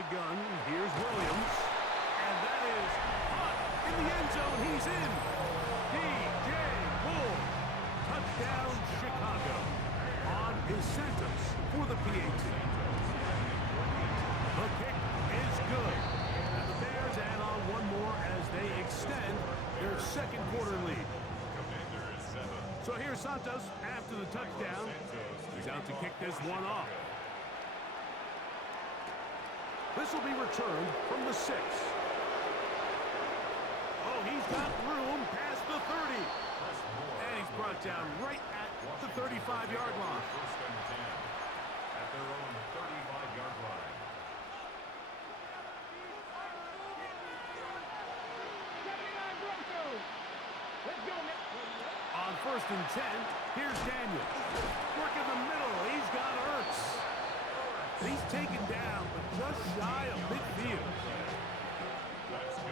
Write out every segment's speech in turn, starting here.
the gun. Here's Williams. And that is caught in the end zone. He's in. D.J. Moore. Touchdown, Chicago. On is Santos for the PAT. The kick is good. And the Bears add on one more as they extend their second quarter lead. So here's Santos after the touchdown. He's out to kick this one off. This will be returned from the 6. Oh, he's got room past the 30. And he's brought down right at the 35-yard line. First and 10 at their own 35-yard line. On first and 10, here's Daniel. Work in the middle. He's got Ertz. He's taken down, but just shy of midfield.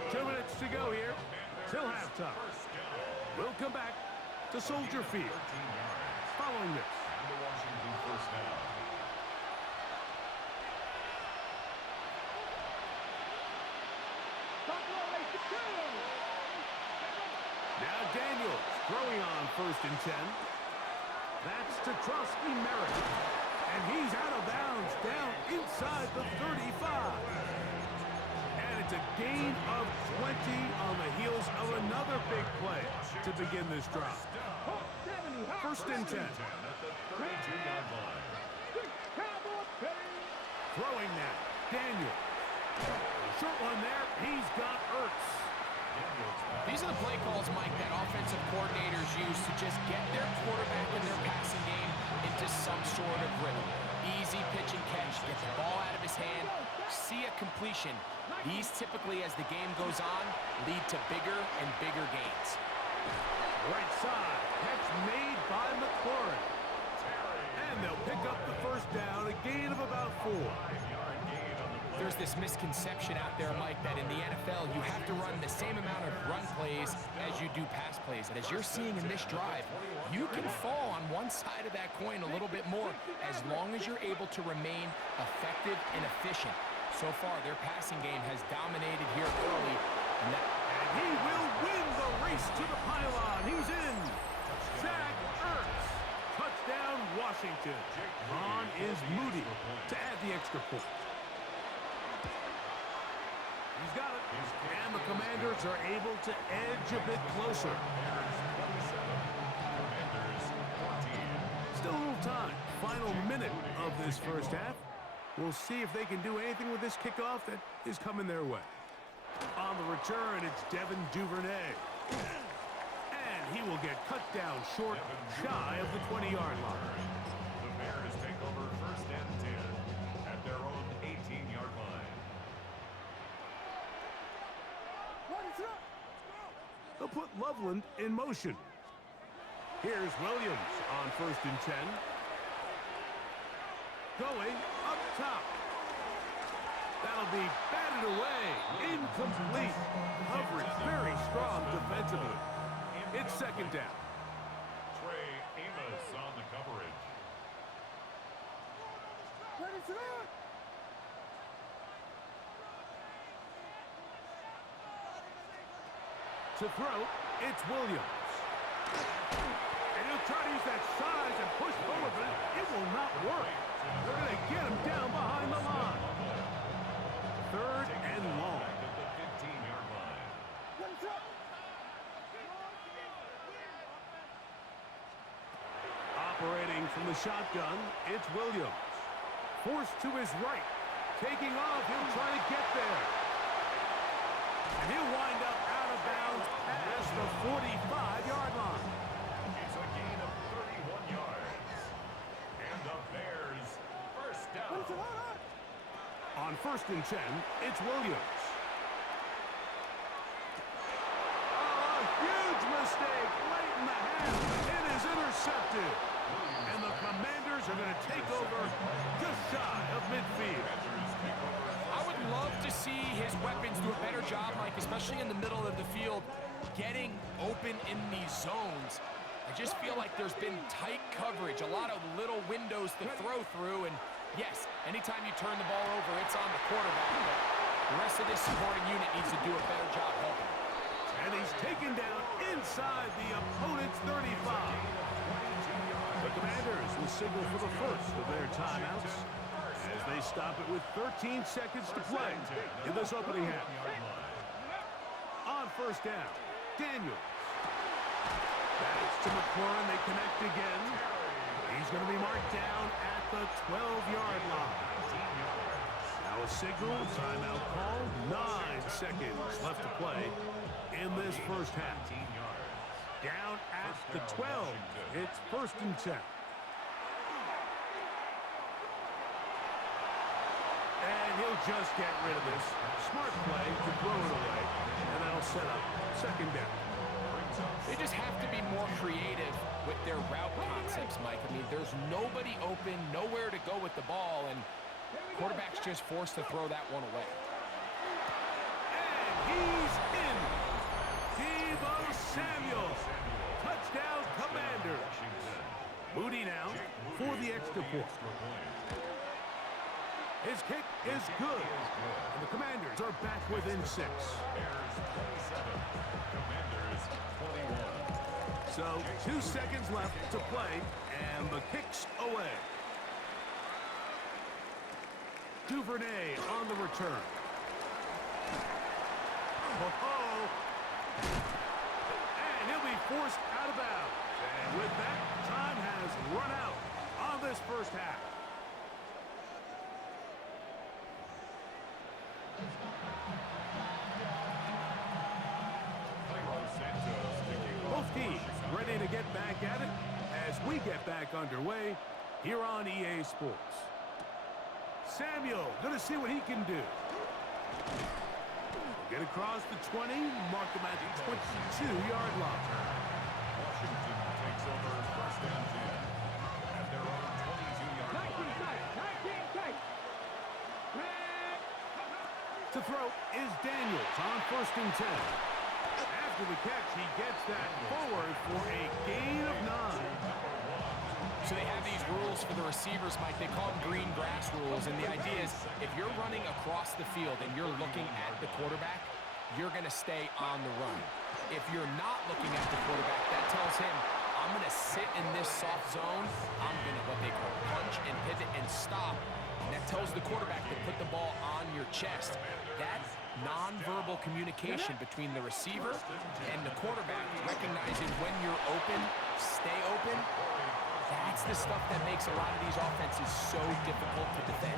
2 minutes to go here till halftime. We'll come back to Soldier Field following this. And the Washington first down. Now Daniels throwing on first and 10. That's to Trusty Merritt. And he's out of bounds down inside the 35. And it's a gain of 20 on the heels of another big play to begin this drive. First and 10. Throwing now. Daniel. Short one there. He's got Ertz. These are the play calls, Mike, that offensive coordinators use to just get their quarterback and their passing game into some sort of rhythm. Easy pitch and catch, get the ball out of his hand, see a completion. These typically, as the game goes on, lead to bigger and bigger gains. Right side, catch made by McLaurin. And they'll pick up the first down, a gain of about 4. There's this misconception out there, Mike, that in the NFL, you have to run the same amount of run plays as you do pass plays. And as you're seeing in this drive, you can fall on one side of that coin a little bit more as long as you're able to remain effective and efficient. So far, their passing game has dominated here early. And he will win the race to the pylon. He's in. Zach Ertz. Touchdown, Washington. On is Moody to add the extra point. He's got it. And the Commanders are able to edge a bit closer. Still a little time. Final minute of this first half. We'll see if they can do anything with this kickoff that is coming their way. On the return, it's Devin Duvernay. And he will get cut down short, shy of the 20-yard line. The Bears take over first and 10 at their own 18-yard line. They'll put Loveland in motion. Here's Williams on first and 10. Going up top. That'll be batted away. Incomplete. Coverage very strong defensively. It's second down. Trey Amos on the coverage. To throw, it's Williams. And he'll try to use that size and push forward, but it will not work. They're going to get him down behind the line. Third and long. Back at the 15-yard line. Operating from the shotgun, it's Williams. Forced to his right. Taking off, he'll try to get there. And he'll wind up out of bounds past the 45-yard line. It's a gain of 31 yards. And the Bears first down. On first and 10, it's Williams. Oh, a huge mistake late in the half. It is intercepted. And the Commanders are going to take over just shy of midfield. I would love to see his weapons do a better job, Mike, especially in the middle of the field, getting open in these zones. I just feel like there's been tight coverage, a lot of little windows to throw through, and Yes, anytime you turn the ball over, it's on the quarterback, but the rest of this supporting unit needs to do a better job helping. And he's taken down inside the opponent's 35. The Commanders will signal for the first of their timeouts as they stop it with 13 seconds to play in this opening half. On first down, Daniels. That's to McLaurin. They connect again. He's going to be marked down at the 12-yard line. Now a signal, timeout call, 9 seconds left to play in this first half. Down at the 12. It's first and 10. And he'll just get rid of this. Smart play to throw it away. And that'll set up second down. They just have to be more creative with their route concepts, Mike. I mean, there's nobody open, nowhere to go with the ball, and quarterback's just forced to throw that one away. And he's in. Deebo Samuel. Touchdown, Commanders. Moody now for the extra point. His kick is good. And the Commanders are back within 6. So 2 seconds left to play, and the kick's away. Duvernay on the return. Oh, and he'll be forced out of bounds. And with that, time has run out on this first half. Both teams ready to get back at it as we get back underway here on EA Sports. Samuel going to see what he can do. Get across the 20, mark him at the 22-yard line. Washington takes over first and 10 at their own 22-yard line. To throw is Daniels on first and 10. After the catch, he gets that forward for a gain of 9. So they have these rules for the receivers, Mike. They call them green grass rules, and the idea is if you're running across the field and you're looking at the quarterback, you're going to stay on the run. If you're not looking at the quarterback, that tells him, I'm going to sit in this soft zone. I'm going to what they call punch and pivot and stop. And that tells the quarterback to put the ball on your chest. That nonverbal communication between the receiver and the quarterback, recognizing when you're open, stay open, that's the stuff that makes a lot of these offenses so difficult to defend. A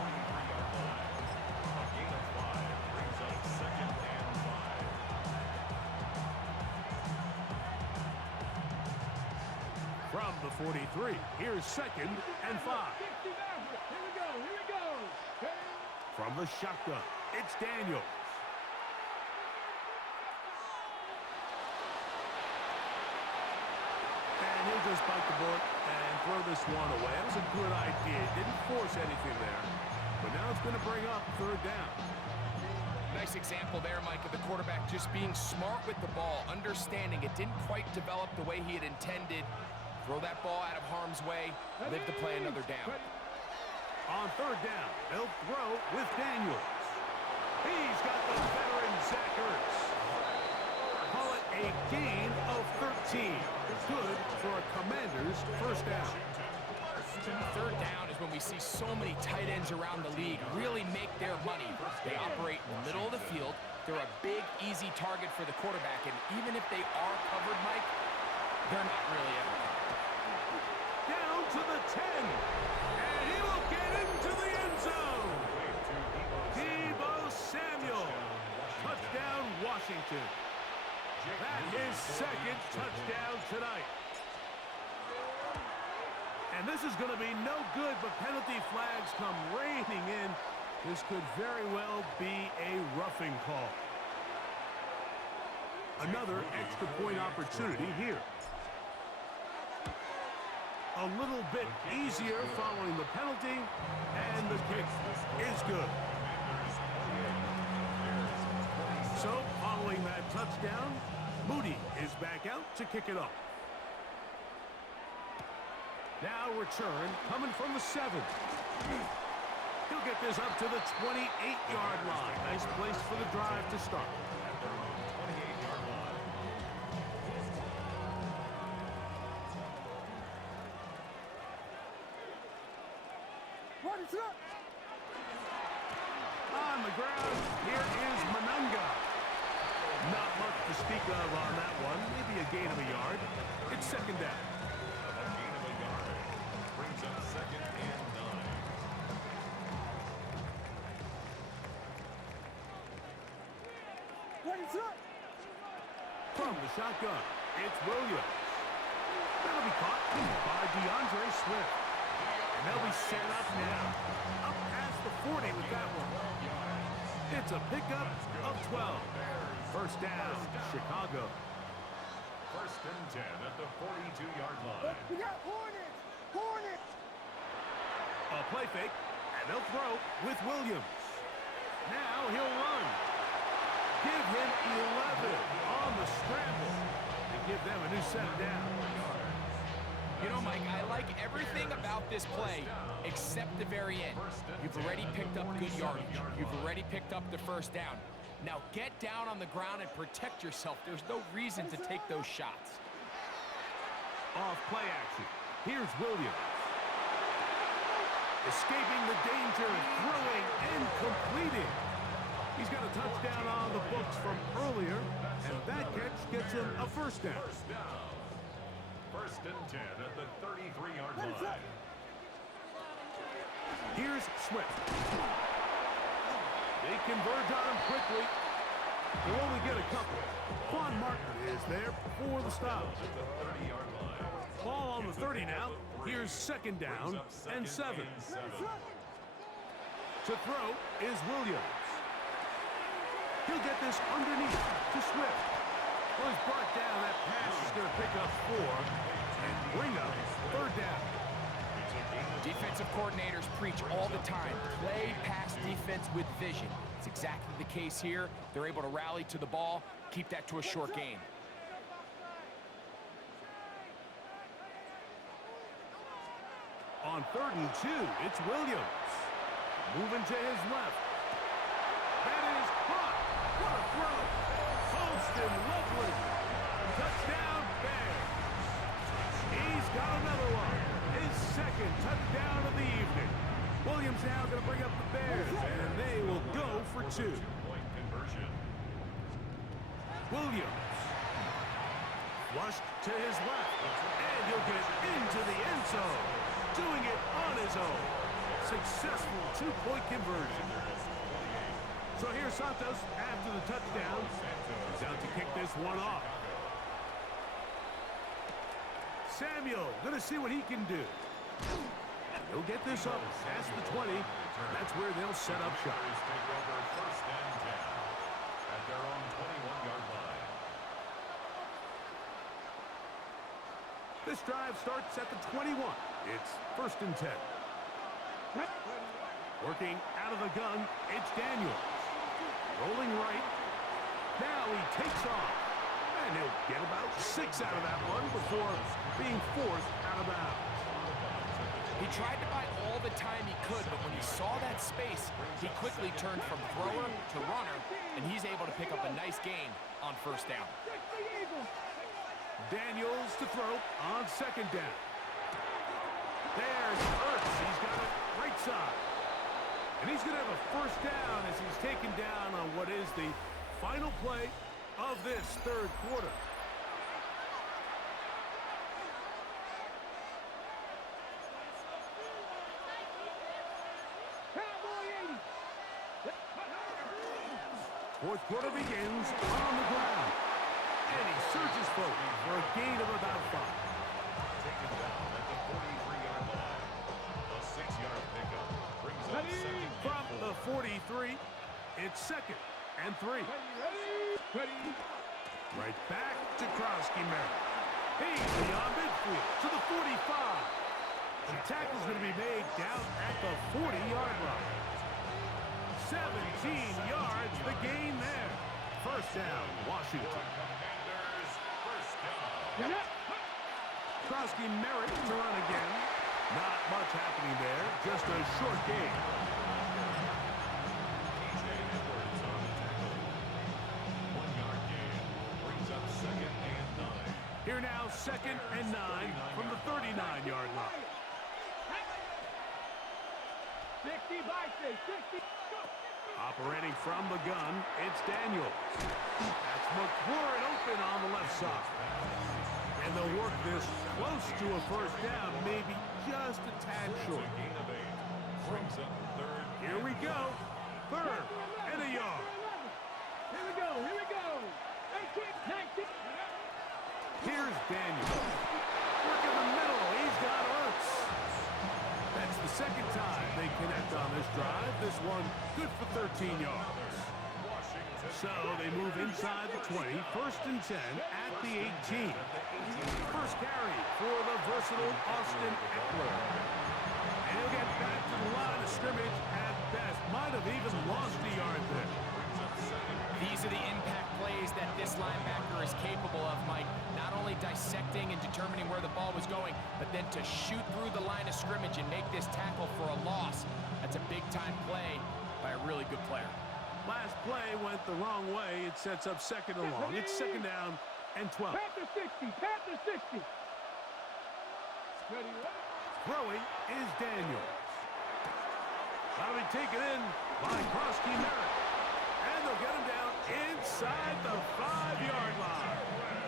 gain of 5 brings up second and 5. From the 43, here's second and 5. From the shotgun, it's Daniels. And he'll just bite the bullet and throw this one away. That was a good idea. Didn't force anything there. But now it's going to bring up third down. Nice example there, Mike, of the quarterback just being smart with the ball, understanding it didn't quite develop the way he had intended. Throw that ball out of harm's way, live to play another down. On third down, they'll throw with Daniels. He's got the veteran Zach Ertz. Call it a gain of 13. Good for a Commanders first down. Third down is when we see so many tight ends around the league really make their money. They operate in the middle of the field. They're a big, easy target for the quarterback. And even if they are covered, Mike, they're not really ever covered. Down to the 10. And he will get into the end zone. Deebo Samuel. Touchdown, Washington. That is second touchdown tonight. And this is going to be no good, but penalty flags come raining in. This could very well be a roughing call. Another extra point opportunity here. A little bit easier following the penalty, and the kick is good. So, following that touchdown, Moody is back out to kick it off. Now return coming from the 7. He'll get this up to the 28-yard line. Nice place for the drive to start. At their own 28-yard line. On the ground, here is Manunga. Not much to speak of on that one. Maybe a gain of a yard. It's second down. A gain of a yard. Brings up 2nd and 9. From the shotgun, it's Williams. That'll be caught by DeAndre Swift. And they'll be set up now. Up past the 40 with that one. It's a pickup of 12. First down, Chicago. 1st and 10 at the 42-yard line. We got Hornets! Hornets! A play fake, and they'll throw with Williams. Now he'll run. Give him 11 on the scramble and give them a new set down. You know, Mike, I like everything about this play except the very end. You've already picked up good yardage. You've already picked up the first down. Now get down on the ground and protect yourself. There's no reason to take those shots. Off play action. Here's Williams. Escaping the danger and throwing and completing. He's got a touchdown on the books from earlier, and that catch gets him a first down. 1st and 10 at the 33-yard line. Here's Swift. They converge on him quickly. He'll only get a couple. Quan Martin is there for the stop. At the 30-yard line. Ball on the 30 now. Here's second down and 7. To throw is Williams. He'll get this underneath to Swift. Well, he's brought down. That pass is going to pick up 4 and bring up third down. Defensive coordinators preach all the time. Play pass defense with vision. It's exactly the case here. They're able to rally to the ball, keep that to a short gain. On 3rd and 2, it's Williams. Moving to his left. That is caught. What a throw. Holston lovely. Touchdown, Bears. He's got another one. His second touchdown of the evening. Williams now going to bring up the Bears, and they will go for 2. Two-point conversion. Williams. Flushed to his left. And he'll get into the end zone. Doing it on his own. Successful 2-point conversion. So here's Santos after the touchdown. He's out to kick this one off. Samuel gonna see what he can do. He'll get this up past the 20. That's where they'll set up shop. Take over 1st and 10 at their own 21-yard line. This drive starts at the 21. It's 1st and 10. Working out of the gun, it's Daniels. Rolling right. Now he takes off. And he'll get about 6 out of that one before being forced out of bounds. He tried to buy all the time he could, but when he saw that space, he quickly turned from thrower to runner, and he's able to pick up a nice gain on first down. Daniels to throw on second down. There's Ertz. He's got it right side. And he's going to have a first down as he's taken down on what is the final play of this third quarter. Fourth quarter begins on the ground. And he surges forward for a gain of about 5. Taken down at the 43-yard line. A 6-yard pickup brings up 2nd. From the 43, it's 2nd and 3. Right back to Krosky-Merritt. He's beyond midfield to the 45. The tackle's going to be made down at the 40-yard line. 17 yards, the gain there. First down, Washington. Commanders, first down. Krosky-Merritt to run again. Not much happening there, just a short gain. Here now, 2nd and 9 from the 39-yard line. 60 by 60. Operating from the gun, it's Daniels. That's McLaurin open on the left side. And they'll work this close to a first down, maybe just a tad short. Brings up third. Here we go. 3rd and a yard. Here we go. 19. Here's Daniels. Work in the middle. He's got Ertz. That's the 2nd time they connect on this drive. This one good for 13 yards. So they move inside the 20. 1st and 10 at the 18. First carry for the versatile Austin Eckler. And he'll get back to the line of scrimmage at best. Might have even lost a yard there. These are the impact plays that this linebacker is capable of, Mike. Not only dissecting and determining where the ball was going, but then to shoot through the line of scrimmage and make this tackle for a loss. That's a big-time play by a really good player. Last play went the wrong way. It sets up 2nd and long. It's 2nd down and 12. Panther 60. Ready. Throwing is Daniels. That'll be taken in by Krosky Merritt. And they'll get him down inside the 5-yard line.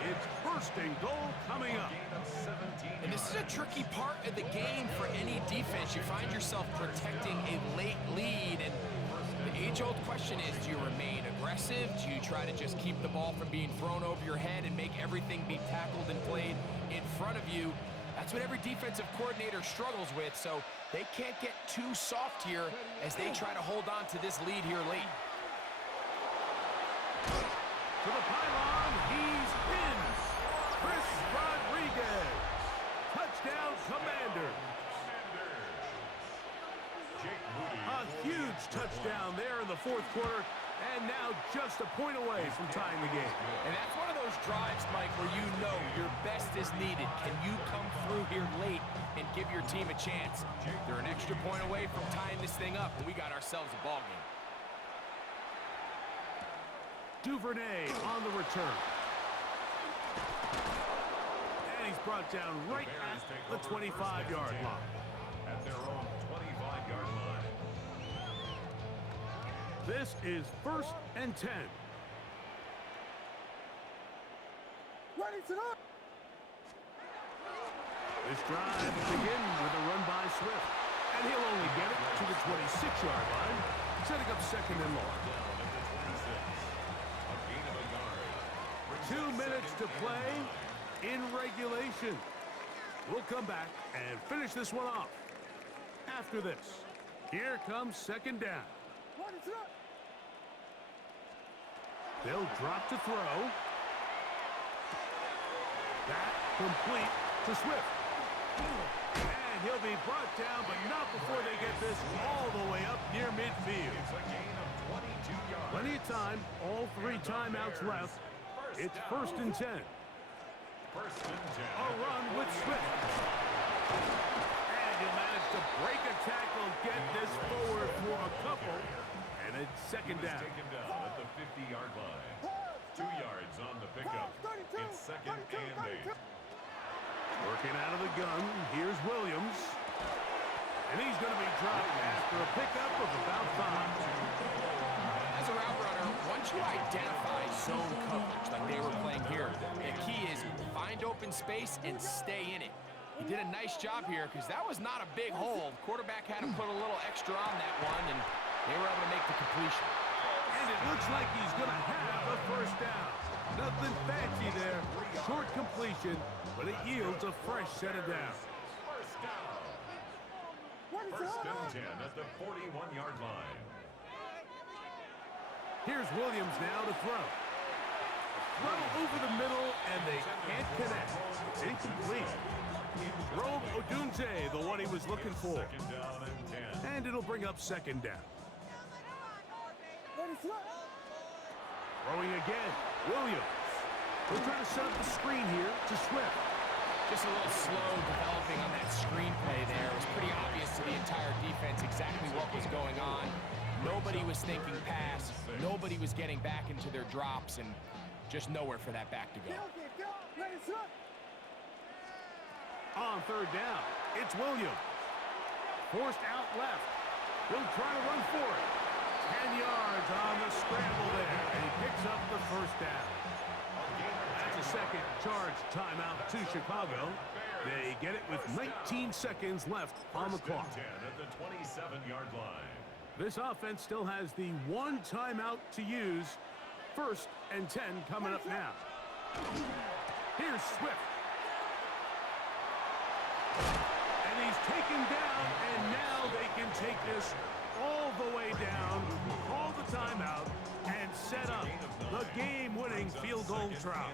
It's 1st and goal coming up. And this is a tricky part of the game for any defense. You find yourself protecting a late lead, and the age-old question is, do you remain aggressive? Do you try to just keep the ball from being thrown over your head and make everything be tackled and played in front of you? That's what every defensive coordinator struggles with, so they can't get too soft here as they try to hold on to this lead here late. To the pylon, he's in. Chris Rodriguez. Touchdown, Commanders. A huge touchdown there in the 4th quarter, and now just a point away from tying the game. And that's one of those drives, Mike, where you know your best is needed. Can you come through here late and give your team a chance? They're an extra point away from tying this thing up, and we got ourselves a ball game. Duvernay on the return. And he's brought down right at the 25-yard line. At their own 25-yard line. This is 1st and 10. Ready to go. This drive begins with a run by Swift. And he'll only get it to the 26-yard line, setting up 2nd and long. 2 minutes to play in regulation. We'll come back and finish this one off. After this, here comes 2nd down. They'll drop to throw. That complete to Swift. And he'll be brought down, but not before they get this all the way up near midfield. It's a gain of 22 yards. Plenty of time, all 3 timeouts left. It's 1st and 10. 1st and 10. A run with Swift. And he'll manage to break a tackle, get this forward for a couple. And it's 2nd down. Taken down at the 50-yard line. 2 yards on the pickup. It's 2nd and 8. Working out of the gun, here's Williams. And he's going to be dropped after a pickup of about 5. As a route runner, once you identify zone coverage like they were playing here, the key is find open space and stay in it. He did a nice job here because that was not a big hole. The quarterback had to put a little extra on that one, and they were able to make the completion. And it looks like he's going to have a 1st down. Nothing fancy there. Short completion, but it yields a fresh set of downs. 1st down. 1st and 10 at the 41-yard line. Here's Williams now to throw. Throw over the middle, and they can't connect. It's incomplete. Rome Odunze, the one he was looking for. 2nd down and 10. And it'll bring up 2nd down. Throwing again. Williams. We'll try to set up the screen here to Swift. Just a little slow developing on that screenplay there. It was pretty obvious to the entire defense exactly what was going on. Nobody was thinking pass. Nobody was getting back into their drops, and just nowhere for that back to go. On third down, it's Williams. Forced out left. He'll try to run for it. 10 yards on the scramble there, and he picks up the first down. That's a second charge timeout to Chicago. They get it with 19 seconds left on the clock. 10 at the 27-yard line. This offense still has the one timeout to use. 1st and 10 coming up now. Here's Swift. And he's taken down, and now they can take this all the way down, call the timeout, and set up the game-winning field goal try.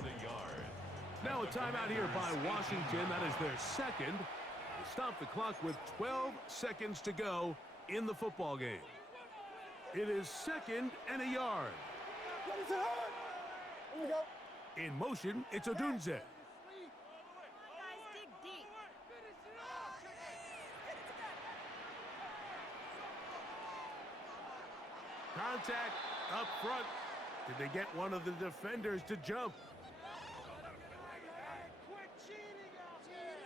Now a timeout here by Washington. That is their second. They stop the clock with 12 seconds to go in the football game. It is 2nd and a yard. In motion, it's Odunze. Guys, dig deep. Contact up front. Did they get one of the defenders to jump? Quit cheating out there.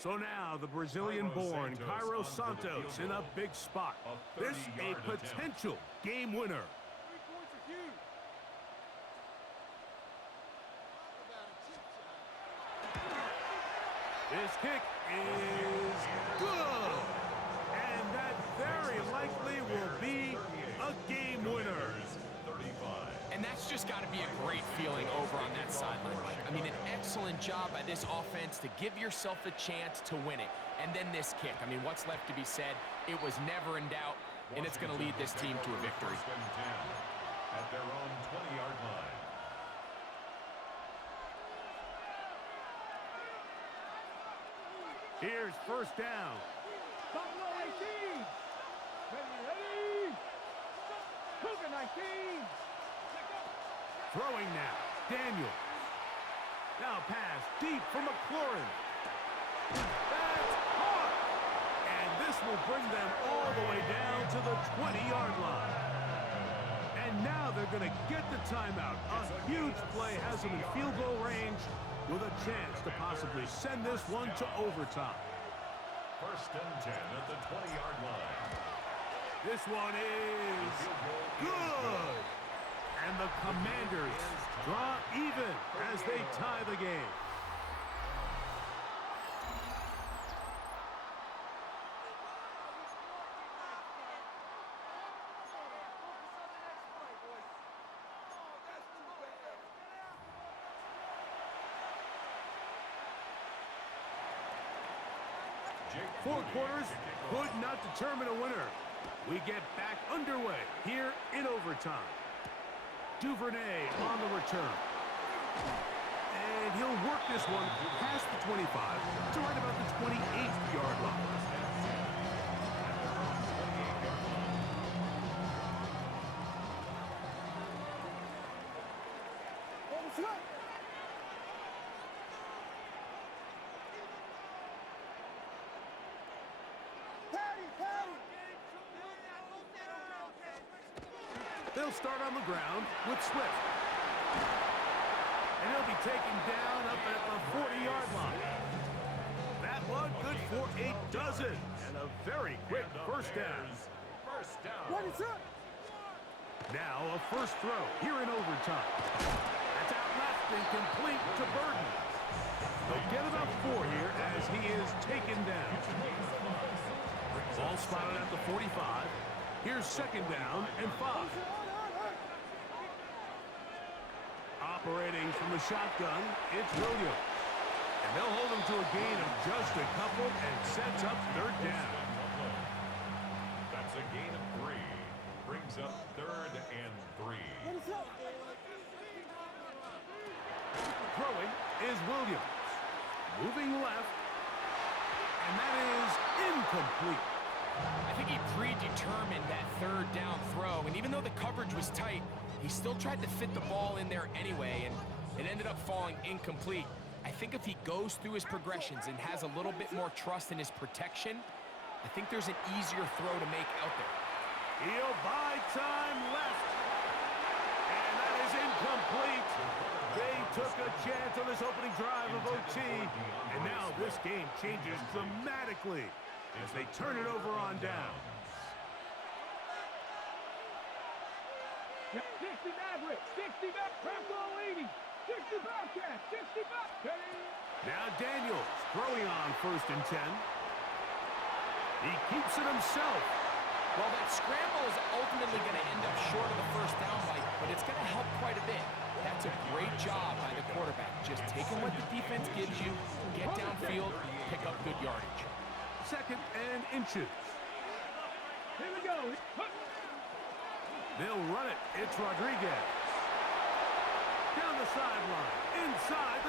So now the Brazilian-born Cairo Santos in a big spot. This a potential game winner. 3 points are huge. This kick is good. And that very likely will be a game winner. 35. And that's just got to be a great feeling over on that sideline. I mean, an excellent job by this offense to give yourself a chance to win it. And then this kick. I mean, what's left to be said? It was never in doubt, and it's going to lead this team to a victory. 1st and 10 at their own 20-yard line. Here's 1st down. Buffalo 19. Ready. Cougar 19. Throwing now. Daniels. Now pass deep for McLaurin. That's caught. And this will bring them all the way down to the 20-yard line. And now they're going to get the timeout. A huge play has them in field goal range with a chance to possibly send this one to overtime. 1st and 10 at the 20-yard line. This one is good. And the Commanders draw even as they tie the game. Four quarters could not determine a winner. We get back underway here in overtime. Duvernay on the return. And he'll work this one past the 25 to right about the 28-yard line. They'll start on the ground with Swift. And he'll be taken down up at the 40-yard line. That one good for a dozen. And a very quick 1st down. 1st down. Now a first throw here in overtime. That's out left and complete to Burton. They'll get about 4 here as he is taken down. Ball spotted at the 45. Here's 2nd down and 5. Operating from the shotgun, it's Williams. And they'll hold him to a gain of just a couple and sets up 3rd down. That's a gain of 3. Brings up 3rd and 3. Throwing is Williams. Moving left. And that is incomplete. I think he predetermined that 3rd down throw, and even though the coverage was tight, he still tried to fit the ball in there anyway, and it ended up falling incomplete. I think if he goes through his progressions and has a little bit more trust in his protection, I think there's an easier throw to make out there. He'll buy time left. And that is is incomplete. They took a chance on this opening drive of OT, and now this game changes dramatically as they turn it over on down. 60 Maverick, 60 back, Purple 80, 60 Bobcat, 60 Bobcat. Now Daniels throwing on 1st and 10. He keeps it himself. Well, that scramble is ultimately going to end up short of the first down, Mike, but it's going to help quite a bit. That's a great job by the quarterback. Just taking what the defense gives you, get downfield, pick up good yardage. 2nd and inches. Here we go. They'll run it. It's Rodriguez. Down the sideline. Inside